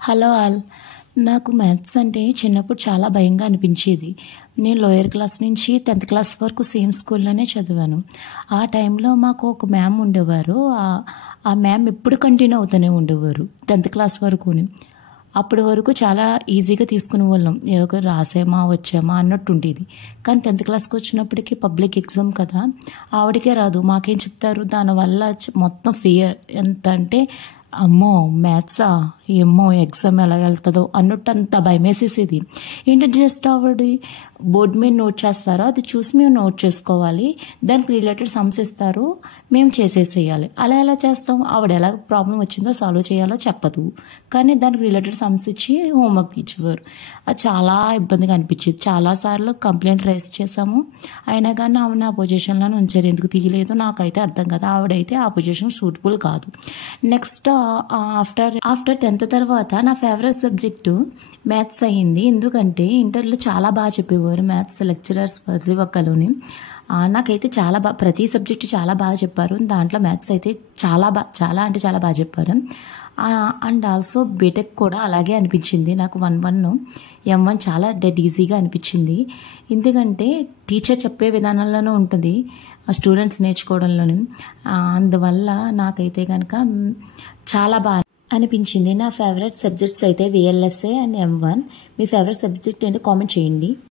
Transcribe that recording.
Hello all. నాకు maths అంటే చిన్నప్పుడు చాలా భయంగా అనిపించేది. నేను లోయర్ క్లాస్ నుంచి 10థ్ క్లాస్ వరకు సేమ్ స్కూల్‌లోనే చదివాను. ఆ టైంలో మాకు ఒక మ్యామ్ ఉండేవారు. ఆ మ్యామ్ ఎప్పుడు కంటిన్యూ అవుతూనే ఉండేవారు 10థ్ క్లాస్ వరకుని. అప్పటి వరకు చాలా ఈజీగా తీసుకునేవాళ్ళం. ఏదో రాసామా, వచ్చామా అన్నట్టుండేది. కానీ 10థ్ క్లాస్‌కొచ్చినప్పటికి పబ్లిక్ ఎగ్జామ్ కదా! ఆవిడకే రాదు. మాకేం చెప్తారు దానివల్ల మొత్తం ఫియర్. ఎంత అంటే అమ్మో! మ్యాథ్సా? ఏమ్మో! ఎగ్జామ్ ఎలాగెళ్తదో అన్నట్టు అంత భయమేసేసేది. ఏంటంటే జస్ట్ ఆవిడ బోర్డ్ మీద నోట్ చేస్తారో అది చూసి మేము నోట్ చేసుకోవాలి. దానికి రిలేటెడ్ సమ్స్ ఇస్తారు. మేము చేసేసేయాలి. అలా ఎలా చేస్తాం? ఆవిడ ఎలా ప్రాబ్లమ్ వచ్చిందో సాల్వ్ చేయాలో చెప్పదు. కానీ దానికి రిలేటెడ్ సమ్స్ ఇచ్చి హోంవర్క్ ఇచ్చేవారు. అది చాలా ఇబ్బందిగా అనిపించేది. చాలా సార్లు కంప్లెయింట్ రైజ్ చేశాము. అయినా కానీ ఆవిడని ఆ పొజిషన్‌లోనే ఉంచారు. ఎందుకు తీయలేదో నాకైతే అర్థం కాదు. ఆవిడైతే ఆ పొజిషన్ సూటబుల్ కాదు. నెక్స్ట్ ఆఫ్టర్ 10థ్ తర్వాత నా ఫేవరెట్ సబ్జెక్టు మ్యాథ్స్ అయింది. ఎందుకంటే ఇంటర్‌లో చాలా బాగా చెప్పేవారు మ్యాథ్స్ లెక్చరర్స్ ప్రతి ఒక్కరుని. నాకైతే ప్రతి సబ్జెక్టు చాలా బాగా చెప్పారు. దాంట్లో మ్యాథ్స్ అయితే చాలా అంటే చాలా బాగా చెప్పారు. అండ్ ఆల్సో బీటెక్ కూడా అలాగే అనిపించింది. నాకు 1 M1 చాలా డెడ్ ఈజీగా అనిపించింది. ఎందుకంటే టీచర్ చెప్పే విధానంలోనే ఉంటుంది. స్టూడెంట్స్ నేర్చుకోవడంలోని. అందువల్ల నాకైతే కనుక చాలా బాగా అనిపించింది. నా ఫేవరెట్ సబ్జెక్ట్స్ అయితే VLSA and M1. Me favourite subject ఏంటో కామెంట్ చేయండి.